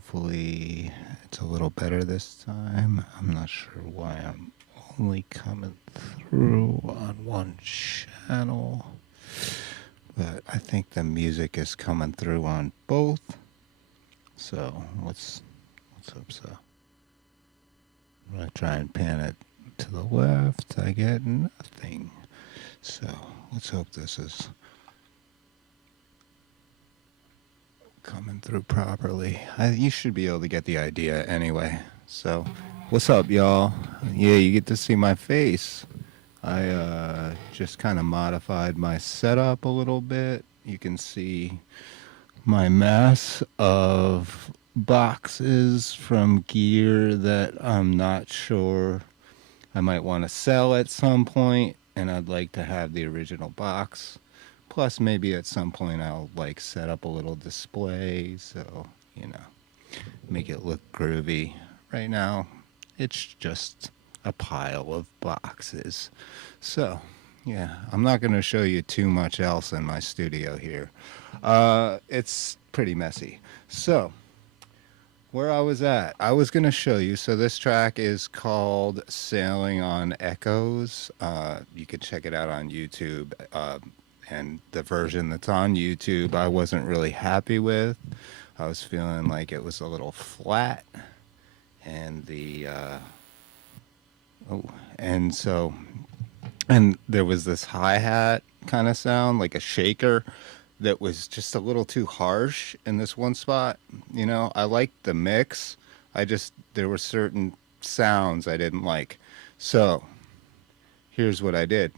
Hopefully it's a little better this time. I'm not sure why I'm only coming through on one channel, but I think the music is coming through on both. So let's hope so. I'm gonna try and pan it to the left. I get nothing. So let's hope this is coming through properly. You should be able to get the idea anyway. So what's up, y'all? Yeah, you get to see my face. I just kind of modified my setup a little bit. You can see my mass of boxes from gear that I'm not sure I might want to sell at some point, and I'd like to have the original box. Plus, maybe at some point I'll like set up a little display, so, you know, make it look groovy. Right now, it's just a pile of boxes. So, yeah, I'm not going to show you too much else in my studio here. It's pretty messy. So, where I was at, I was going to show you. So this track is called Sailing on Echoes. You can check it out on YouTube. And the version that's on YouTube, I wasn't really happy with. I was feeling like it was a little flat. And and there was this hi-hat kind of sound, like a shaker, that was just a little too harsh in this one spot. You know, I liked the mix. There were certain sounds I didn't like. So here's what I did.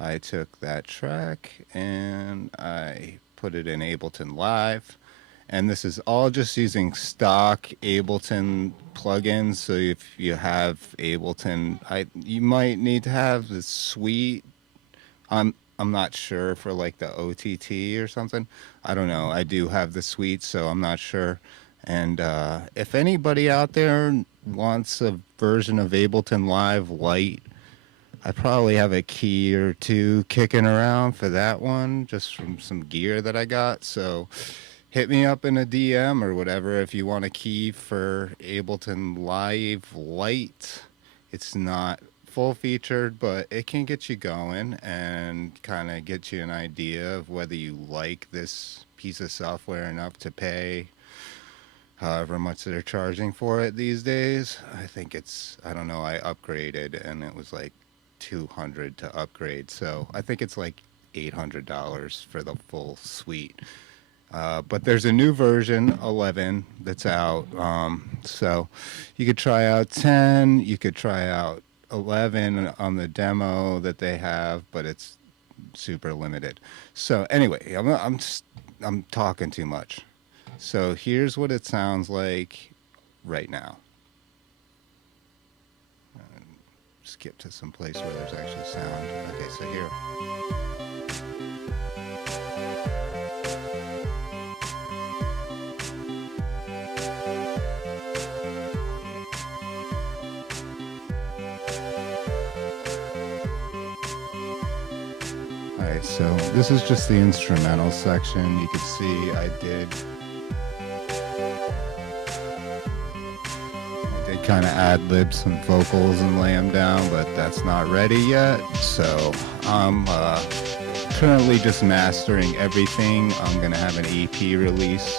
I took that track and I put it in Ableton Live. And this is all just using stock Ableton plugins. So if you have Ableton, you might need to have the suite. I'm not sure for like the OTT or something. I don't know. I do have the suite, so I'm not sure. And if anybody out there wants a version of Ableton Live Lite, I probably have a key or two kicking around for that one, just from some gear that I got. So hit me up in a DM or whatever if you want a key for Ableton Live Lite. It's not full featured, but it can get you going and kind of get you an idea of whether you like this piece of software enough to pay however much they're charging for it these days. I think I don't know, I upgraded and it was like $200 to upgrade, so I think it's like $800 for the full suite. But there's a new version 11 that's out, so you could try out 10, you could try out 11 on the demo that they have, but it's super limited. So anyway, I'm talking too much. So here's what it sounds like right now. Skip to some place where there's actually sound. Okay, so here. Alright, so this is just the instrumental section. You can see I did kind of ad-lib some vocals and lay them down, but that's not ready yet. So I'm currently just mastering everything. I'm gonna have an EP release.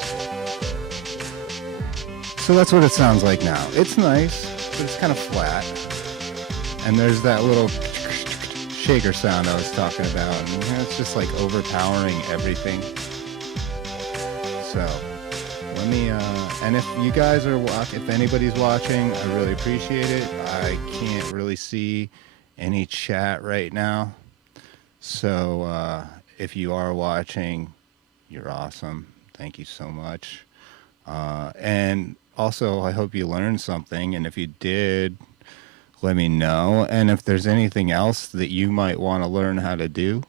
So that's what it sounds like now. It's nice, but it's kind of flat. And there's that little shaker sound I was talking about. And it's just like overpowering everything. So let me, and if you guys are if anybody's watching, I really appreciate it. I can't really see any chat right now. So if you are watching, you're awesome. Thank you so much. And also, I hope you learned something. And if you did, let me know. And if there's anything else that you might want to learn how to do,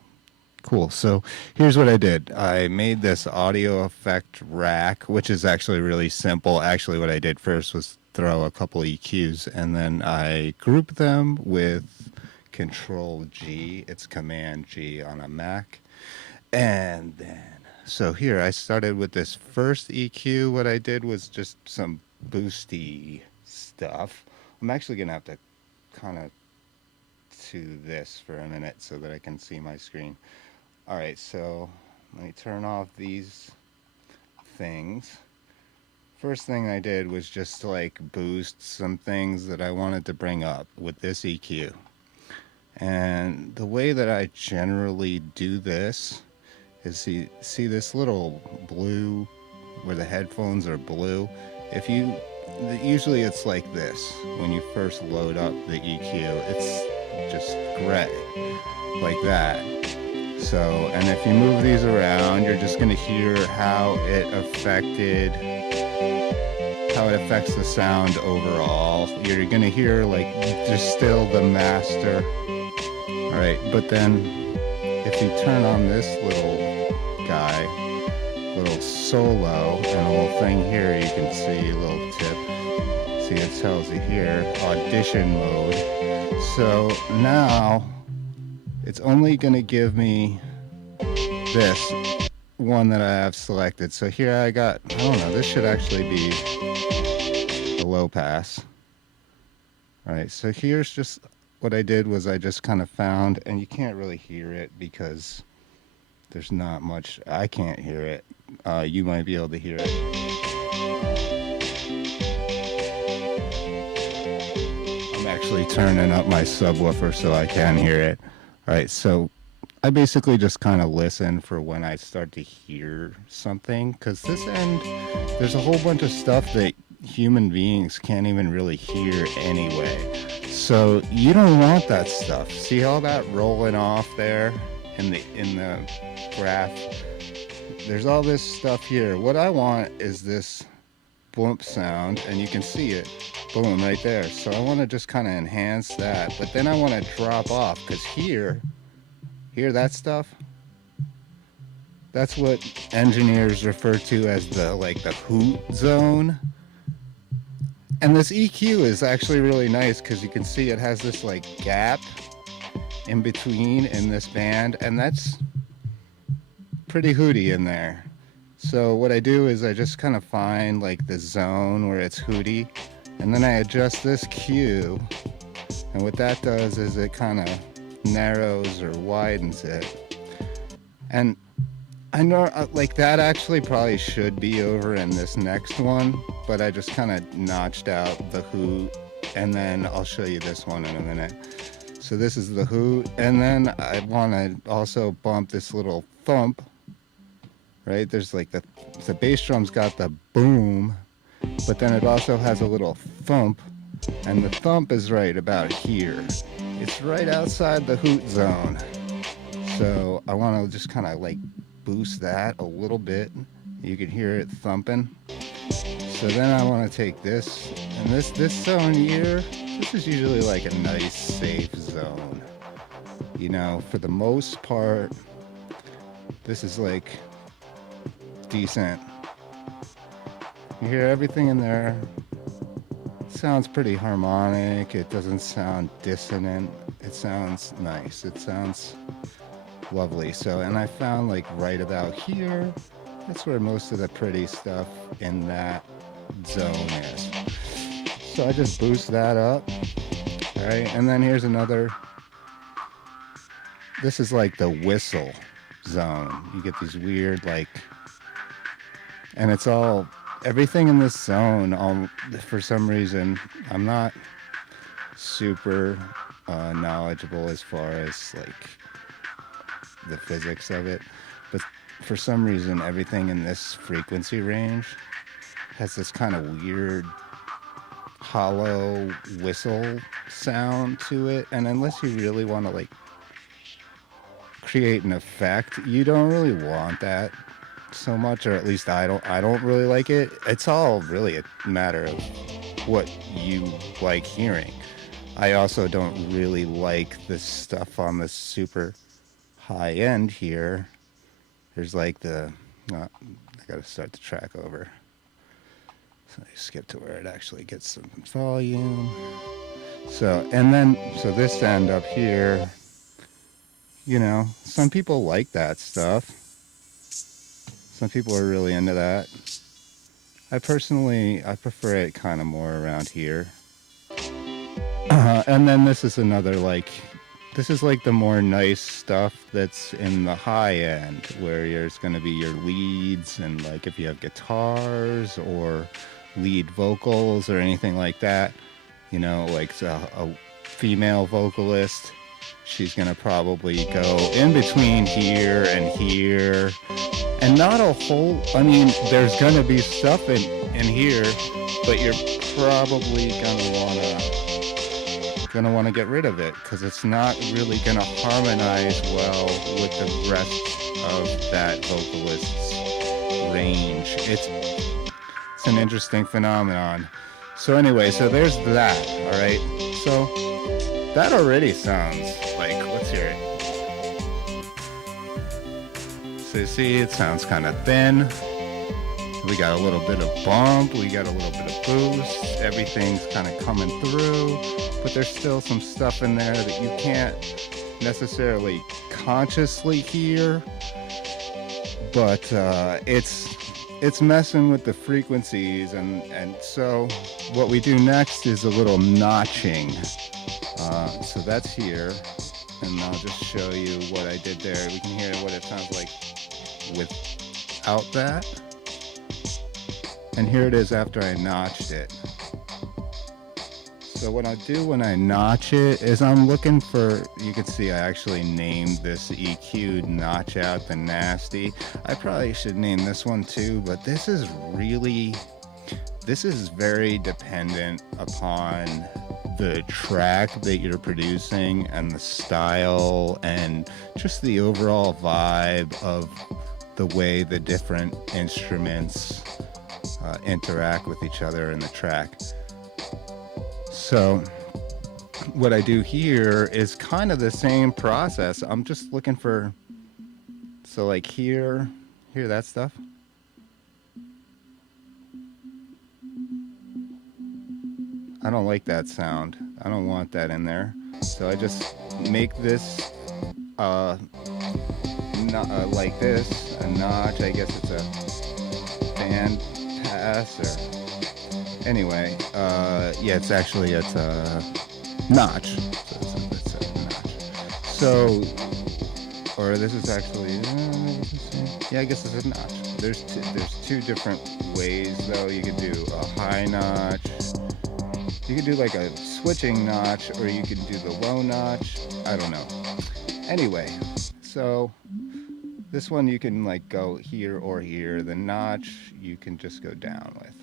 cool. So here's what I did. I made this audio effect rack, which is actually really simple. Actually, what I did first was throw a couple EQs, and then I grouped them with Control G. It's Command G on a Mac. And then So here I started with this first EQ. What I did was just some boosty stuff. I'm actually gonna have to kind of to this for a minute so that I can see my screen. All right, so let me turn off these things. First thing I did was just like boost some things that I wanted to bring up with this EQ. And the way that I generally do this is see this little blue where the headphones are blue. If you usually it's like this when you first load up the EQ, it's just gray like that. So, and if you move these around, you're just going to hear how it affects the sound overall. You're going to hear like just still the master. All right, but then if you turn on this little guy, little solo, and a little thing here, you can see a little tip. See, it tells you here, audition mode. So now it's only going to give me this one that I have selected. So here I got, I don't know, this should actually be a low pass. All right, so here's just what I did was I just kind of found, and you can't really hear it because there's not much, I can't hear it. You might be able to hear it. I'm actually turning up my subwoofer so I can hear it. All right, so I basically just kind of listen for when I start to hear something, because this end, there's a whole bunch of stuff that human beings can't even really hear anyway. So you don't want that stuff. See all that rolling off there in the graph? There's all this stuff here. What I want is this boom sound, and you can see it, boom, right there. So I want to just kind of enhance that, but then I want to drop off, because here, hear that stuff? That's what engineers refer to as the hoot zone. And this EQ is actually really nice because you can see it has this like gap in between in this band, and that's pretty hooty in there. So what I do is I just kind of find like the zone where it's hooty, and then I adjust this Q, and what that does is it kind of narrows or widens it. And I know like that actually probably should be over in this next one, but I just kind of notched out the hoot, and then I'll show you this one in a minute. So this is the hoot, and then I want to also bump this little thump, right? There's like the bass drum's got the boom, but then it also has a little thump, and the thump is right about here. It's right outside the hoot zone. So I want to just kind of like boost that a little bit. You can hear it thumping. So then I want to take this, and this zone here, this is usually like a nice safe zone. You know, for the most part, this is like decent. You hear everything in there. It sounds pretty harmonic. It doesn't sound dissonant. It sounds nice. It sounds lovely. So, and I found like right about here, that's where most of the pretty stuff in that zone is. So I just boost that up. All right, and then here's another. This is like the whistle zone. You get these weird like, and it's all, everything in this zone, for some reason, I'm not super knowledgeable as far as like the physics of it, but for some reason everything in this frequency range has this kind of weird hollow whistle sound to it, and unless you really want to like create an effect, you don't really want that so much, or at least I don't really like it. It's all really a matter of what you like hearing. I also don't really like this stuff on the super high end here. There's like I gotta start the track over. So I skip to where it actually gets some volume. So, and then, so this end up here, you know, some people like that stuff. Some people are really into that. I prefer it kind of more around here. And then this is another like, this is like the more nice stuff that's in the high end, where there's going to be your leads and like if you have guitars or lead vocals or anything like that, you know, like a female vocalist, she's going to probably go in between here and here. And not a whole, I mean, there's going to be stuff in here, but you're probably going to want to get rid of it because it's not really going to harmonize well with the rest of that vocalist's range. It's an interesting phenomenon. So anyway, so there's that, all right? So that already sounds like, let's hear it. So you see, it sounds kind of thin. We got a little bit of bump, we got a little bit of boost, everything's kind of coming through, but there's still some stuff in there that you can't necessarily consciously hear, but it's messing with the frequencies, and so what we do next is a little notching. So that's here, and I'll just show you what I did there. We can hear what it sounds like without that. And here it is after I notched it. So what I do when I notch it is I'm looking for, you can see I actually named this EQ Notch Out the Nasty. I probably should name this one too, but this is very dependent upon the track that you're producing and the style and just the overall vibe of the way the different instruments interact with each other in the track. So what I do here is kind of the same process. I'm just looking for, so like hear that stuff. I don't like that sound. I don't want that in there. So I just make this like this, a notch. I guess it's a band pass or anyway. Yeah, it's a notch. So it's a notch. So, or this is actually, yeah, I guess it's a notch. There's two different ways though. You could do a high notch. You could do like a switching notch, or you could do the low notch. I don't know. Anyway, so this one you can like go here or here. The notch you can just go down with.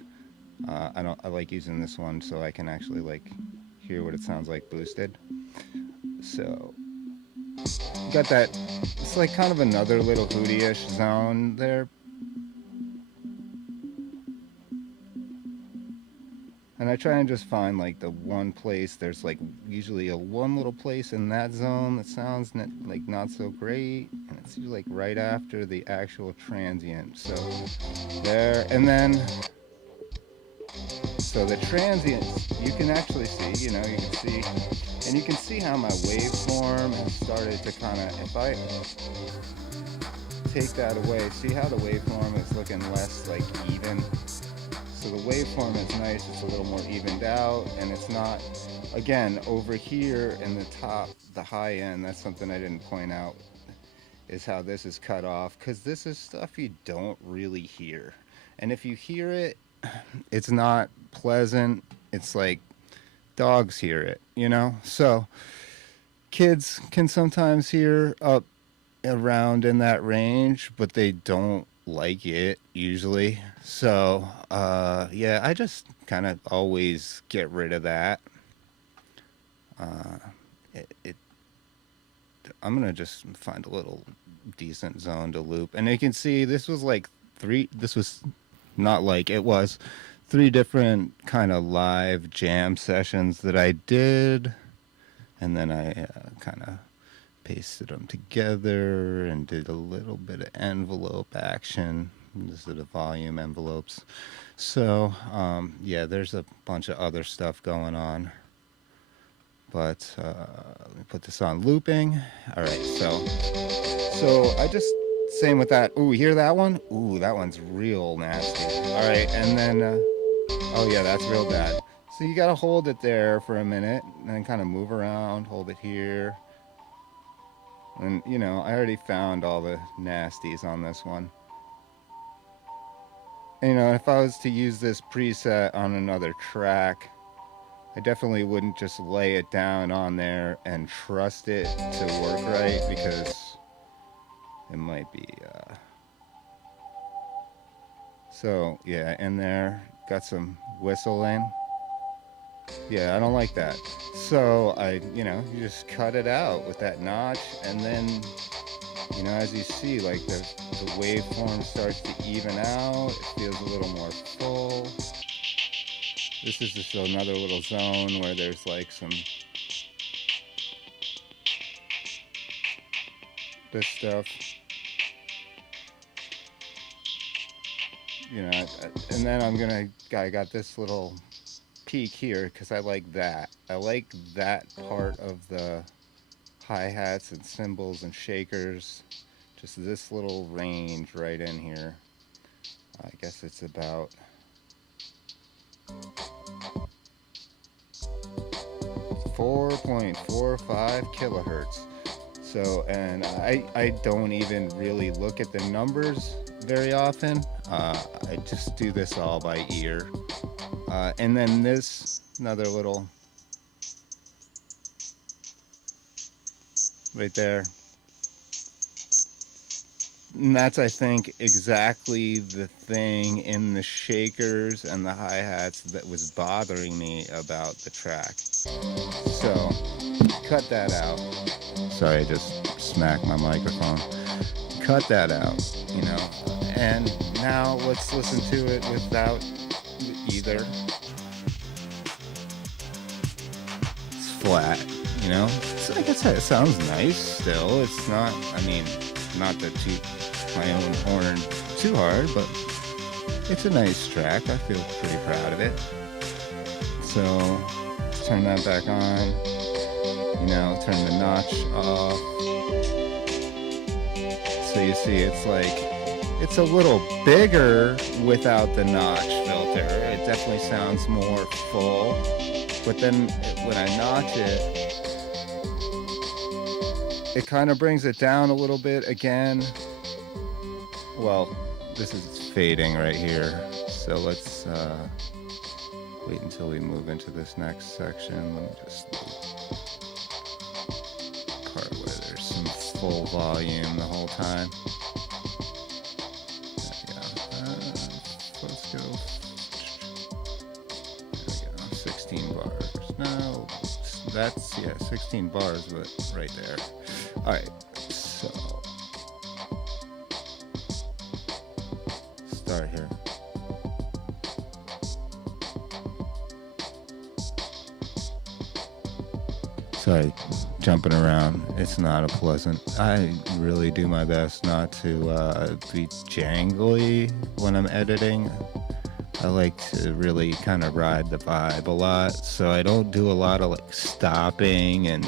I like using this one so I can actually like hear what it sounds like boosted. So you got that. It's like kind of another little hootie-ish zone there. And I try and just find like the one place, there's like usually one little place in that zone that sounds like not so great, and it's usually like right after the actual transient. So there, and then, so the transients, you can actually see, you know, you can see, and you can see how my waveform has started to kind of, if I take that away, see how the waveform is looking less like even. So the waveform is nice, it's a little more evened out, and it's not, again, over here in the top, the high end, that's something I didn't point out, is how this is cut off, because this is stuff you don't really hear. And if you hear it, it's not pleasant. It's like dogs hear it, you know? So kids can sometimes hear up around in that range, but they don't like it usually. So yeah, I just kind of always get rid of that. I'm gonna just find a little decent zone to loop, and you can see this was like three different kind of live jam sessions that I did, and then I kind of pasted them together and did a little bit of envelope action. These are the volume envelopes. So yeah, there's a bunch of other stuff going on, but let me put this on looping. All right, so I just Same with that. Ooh, hear that one? Ooh, that one's real nasty. All right, and then, oh yeah, that's real bad. So you gotta hold it there for a minute, and then kind of move around, hold it here. And, you know, I already found all the nasties on this one. And, you know, if I was to use this preset on another track, I definitely wouldn't just lay it down on there and trust it to work right, because it might be, so yeah, in there, got some whistling. Yeah, I don't like that. So you know, you just cut it out with that notch, and then, you know, as you see, like the waveform starts to even out. It feels a little more full. This is just another little zone where there's like some this stuff. You know, and then I got this little peak here because I like that. I like that part of the hi-hats and cymbals and shakers. Just this little range right in here. I guess it's about 4.45 kilohertz. So, and I don't even really look at the numbers very often. I just do this all by ear. And then this, another little, right there. And that's, I think, exactly the thing in the shakers and the hi-hats that was bothering me about the track. So, cut that out. Sorry, I just smacked my microphone. Cut that out, you know. And now let's listen to it without either. It's flat, you know. So I guess it sounds nice still. It's not, I mean, not to toot my own horn too hard, but it's a nice track. I feel pretty proud of it. So turn that back on. You know, turn the notch off. So you see it's like, it's a little bigger without the notch filter. It definitely sounds more full. But then when I notch it, it kind of brings it down a little bit again. Well, this is fading right here. So let's wait until we move into this next section. Let me just part where there's some full volume the whole time. There we go. Let's go. There we go. 16 bars. No, that's, yeah, 16 bars, but right there. All right, so start here. Sorry, jumping around. It's not a pleasant. I really do my best not to be jangly when I'm editing. I like to really kind of ride the vibe a lot, so I don't do a lot of like stopping and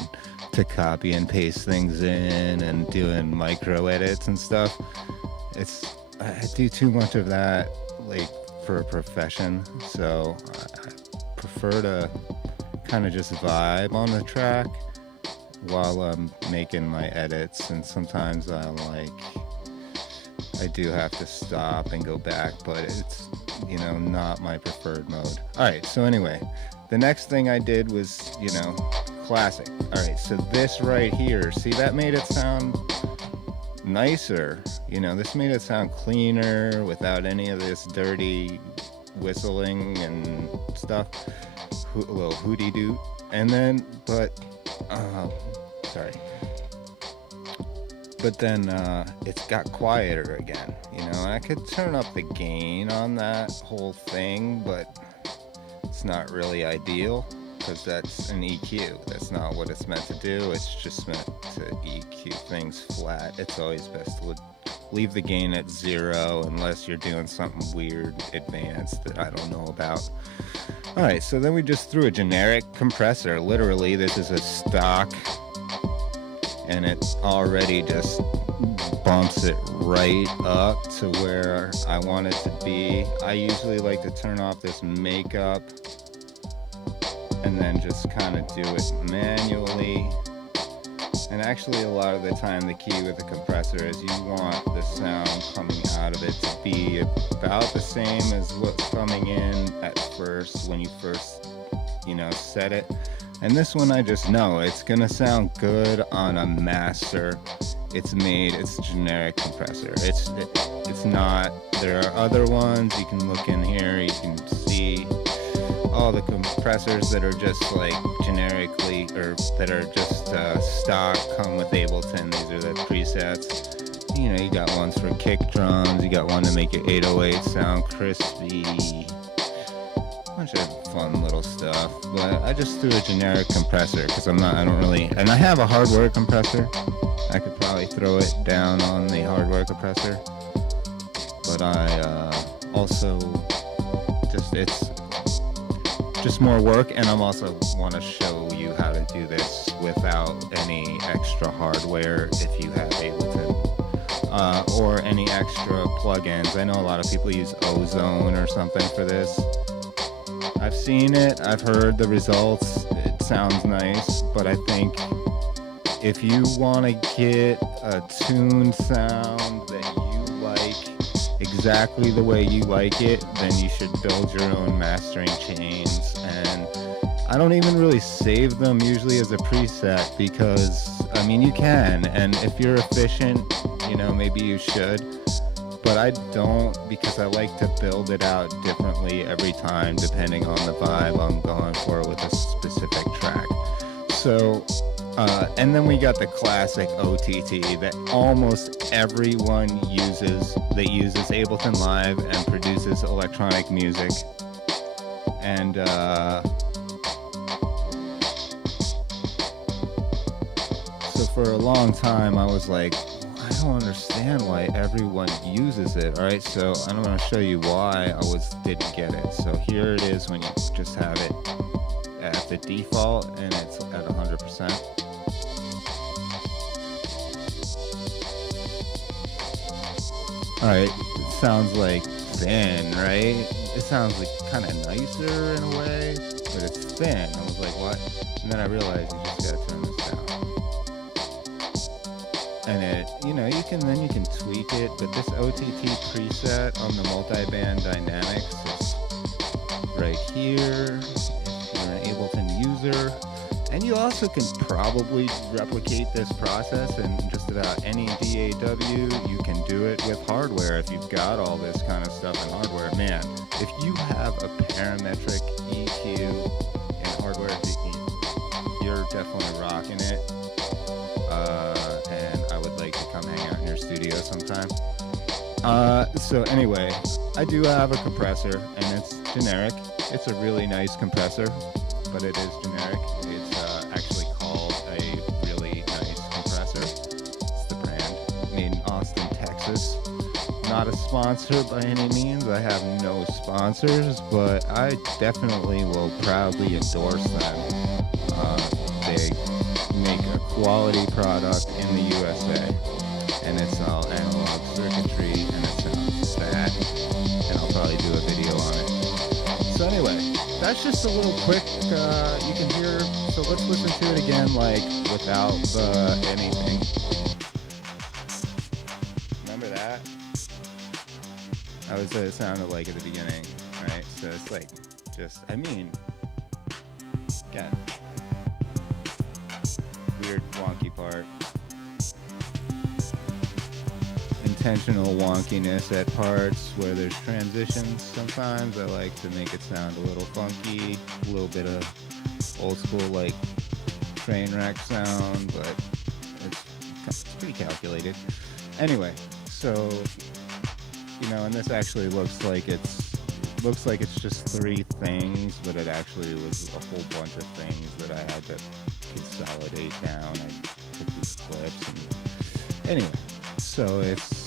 to copy and paste things in and doing micro edits and stuff. I do too much of that like for a profession, so I prefer to kind of just vibe on the track while I'm making my edits, and sometimes I do have to stop and go back, but it's, you know, not my preferred mode. All right, so anyway, the next thing I did was, you know, classic. All right, so this right here, see, that made it sound nicer. You know, this made it sound cleaner without any of this dirty whistling and stuff. A little hooty doot. And then, sorry. But then it's got quieter again, you know, and I could turn up the gain on that whole thing, but it's not really ideal because that's an EQ. That's not what it's meant to do. It's just meant to EQ things flat. It's always best to leave the gain at 0 unless you're doing something weird advanced that I don't know about. All right, so then we just threw a generic compressor. Literally, this is a stock, and it's already just bumps it right up to where I want it to be. I usually like to turn off this makeup and then just kind of do it manually. And actually, a lot of the time, the key with the compressor is you want the sound coming out of it to be about the same as what's coming in at first when you first, set it. And this one, I just know it's gonna sound good on a master. It's a generic compressor. It's not. There are other ones. You can look in here. You can see all the compressors that are just like generically, or that are just stock, come with Ableton. These are the presets. You got ones for kick drums. You got one to make your 808 sound crispy. Bunch of fun little stuff. But I just threw a generic compressor because I don't really, and I have a hardware compressor. I could probably throw it down on the hardware compressor. But I also it's just more work, and I'm also want to show you how to do this without any extra hardware if you have Ableton or any extra plugins. I know a lot of people use Ozone or something for this. I've seen it, I've heard the results, it sounds nice, but I think if you want to get a tuned sound that you like exactly the way you like it, then you should build your own mastering chains. And I don't even really save them usually as a preset because, you can, and if you're efficient, maybe you should. But I don't, because I like to build it out differently every time depending on the vibe I'm going for with a specific track. So, and then we got the classic OTT that almost everyone uses, that uses Ableton Live and produces electronic music. And so for a long time I was like, I don't understand why everyone uses it. All right, so I'm going to show you why I didn't get it. So here it is when you just have it at the default and it's at 100%. All right, it sounds like thin, right? It sounds like kind of nicer in a way, but it's thin. I was like, what? And then I realized you just got to turn this down. And it, you can tweak it, but this OTT preset on the multi-band dynamics is right here if you're an Ableton user. And you also can probably replicate this process in just about any DAW. You can do it with hardware if you've got all this kind of stuff in hardware. Man, if you have a parametric EQ in hardware, you're definitely rocking it. And I would like to come hang out in your studio sometime. So anyway, I do have a compressor, and it's generic. It's a really nice compressor, but it is generic. It's actually called a really nice compressor. It's the brand, made in Austin, Texas. Not a sponsor by any means. I have no sponsors, but I definitely will proudly endorse them. They make a quality product in the USA, and it's all analog circuitry, and it sounds bad, and I'll probably do a video on it. So anyway, that's just a little quick, you can hear, so let's listen to it again, like, without the anything. Remember that? That was what it sounded like at the beginning, right? So it's like, just, again, weird wonky part. Intentional wonkiness at parts where there's transitions. Sometimes I like to make it sound a little funky, a little bit of old school like train wreck sound, but it's pretty calculated. Anyway, so and this actually looks like it's just three things, but it actually was a whole bunch of things that I had to consolidate down. I took these clips and anyway, so it's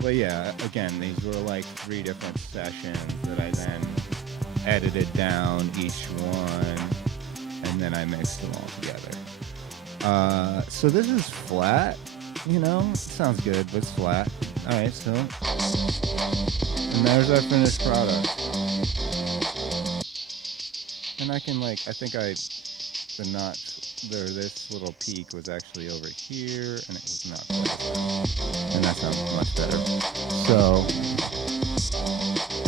but yeah, again, these were like three different sessions that I then edited down each one, and then I mixed them all together. So this is flat, it sounds good, but it's flat. All right, so, and there's our finished product. And I can I think the notch there, this little peak was actually over here, and it was not quite, and that sounds much better. So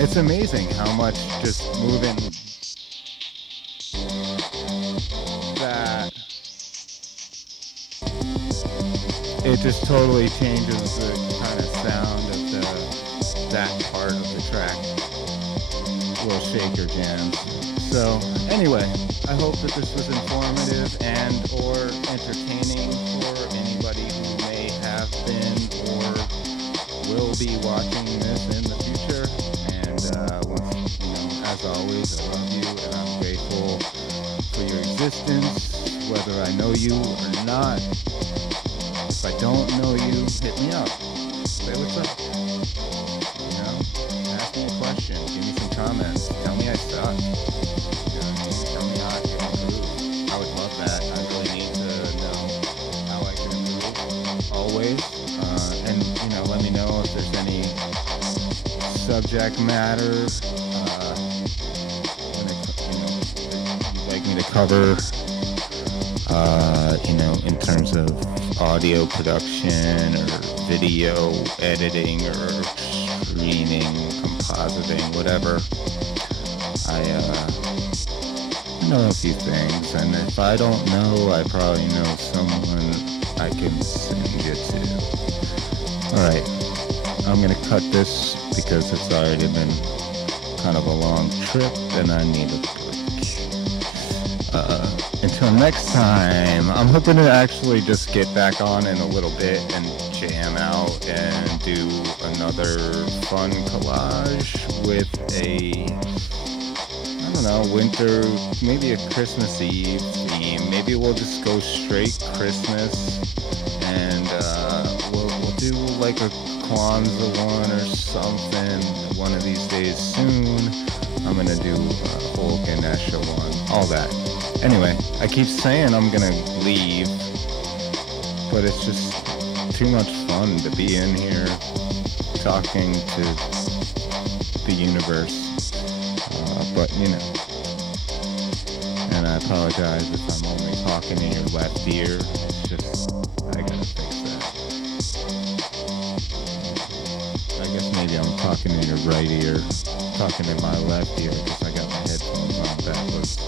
it's amazing how much just moving that, it just totally changes the kind of sound of that part of the track. Little shaker jams. So anyway, I hope that this was informative and or entertaining for anybody who may have been or will be watching this in the future. And as always, I love you and I'm grateful for your existence, whether I know you or not. If I don't know you, hit me up. Say what's up. Ask me a question. Give me some comments. Tell me I suck. Tell me how I can improve. I would love that. I really need to know how I can improve. Always. And let me know if there's any subject matter you'd like me to cover. In terms of audio production or video editing or screening, compositing, whatever. I know a few things, and if I don't know, I probably know someone I can send you to. Alright, I'm gonna cut this because it's already been kind of a long trip and I need a break. Until next time, I'm hoping to actually just get back on in a little bit and jam out and do another fun collage with winter, maybe a Christmas Eve theme. Maybe we'll just go straight Christmas and we'll do like a Kwanzaa one or something one of these days soon. I'm gonna do a whole Ganesha one, all that. Anyway, I keep saying I'm gonna leave, but it's just too much fun to be in here talking to the universe. But and I apologize if I'm only talking in your left ear. It's just, I gotta fix that. I guess maybe I'm talking in your right ear, talking in my left ear because I got my headphones on backwards.